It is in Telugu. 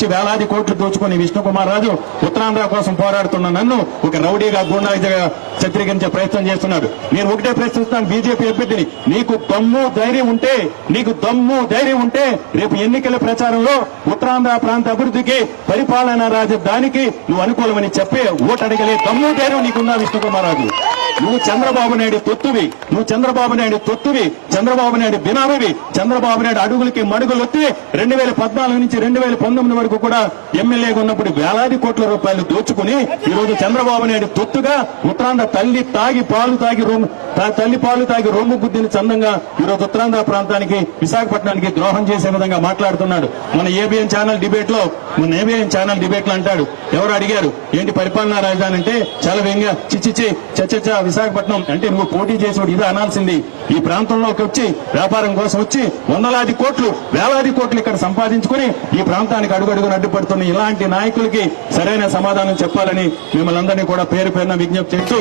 వచ్చి వేలాది కోట్లు దోచుకుని విష్ణుకుమార్ రాజు ఉత్తరాంధ్ర కోసం పోరాడుతున్న నన్ను ఒక రౌడీగా గుండాగా చిత్రీకరించే ప్రయత్నం చేస్తున్నాడు. నేను ఒకటే ప్రశ్నిస్తాను బీజేపీ అభ్యర్థిని. నీకు దమ్ము ధైర్యం ఉంటే నీకు దమ్ము ధైర్యం ఉంటే రేపు ఎన్నికల ప్రచారంలో ఉత్తరాంధ్ర ప్రాంత అభివృద్ధికి పరిపాలనా రాజధానికి నువ్వు అనుకూలమని చెప్పే ఓటు అడగలే దమ్ము ధైర్యం నీకున్నా విష్ణుకుమార్ రాజు నువ్వు చంద్రబాబు నాయుడు తొత్తువి. నువ్వు చంద్రబాబు నాయుడు తొత్తువి. చంద్రబాబు నాయుడు బినామివి చంద్రబాబు నాయుడు అడుగులకి మడుగులు వచ్చి రెండు వేల పద్నాలుగు నుంచి రెండు వేల పంతొమ్మిది వరకు కూడా ఎమ్మెల్యేగా ఉన్నప్పుడు వేలాది కోట్ల రూపాయలు దోచుకుని ఈ రోజు చంద్రబాబు నాయుడు తొత్తుగా ఉత్తరాంధ్ర తల్లి తాగి పాలు తాగి తన తా- తల్లి పాలు తాగి రొమ్ము బుద్ధిని చందంగా ఈరోజు ఉత్తరాంధ్ర ప్రాంతానికి విశాఖపట్నానికి ద్రోహం చేసే విధంగా మాట్లాడుతున్నాడు. మన ఏబిఎన్ ఛానల్ డిబేట్లో మన ఏబిఎన్ ఛానల్ డిబేట్లో అంటాడు. ఎవరు అడిగారు? ఏంటి పరిపాలనా రాజధాని అంటే చాలా వ్యంగ్య చిచ్చిచ్చి చచ్చచ్చ విశాఖపట్నం అంటే నువ్వు పోటీ చేసేవాడు ఇది అనాల్సింది. ఈ ప్రాంతంలోకి వచ్చి వ్యాపారం కోసం వచ్చి వందలాది కోట్లు వేలాది కోట్లు ఇక్కడ సంపాదించుకుని ఈ ప్రాంతానికి అడుగడుగున అడ్డుపడుతున్న ఇలాంటి నాయకులకి సరైన సమాధానం చెప్పాలని మిమ్మల్ని అందరినీ కూడా పేరు పేరున విజ్ఞప్తి చేస్తూ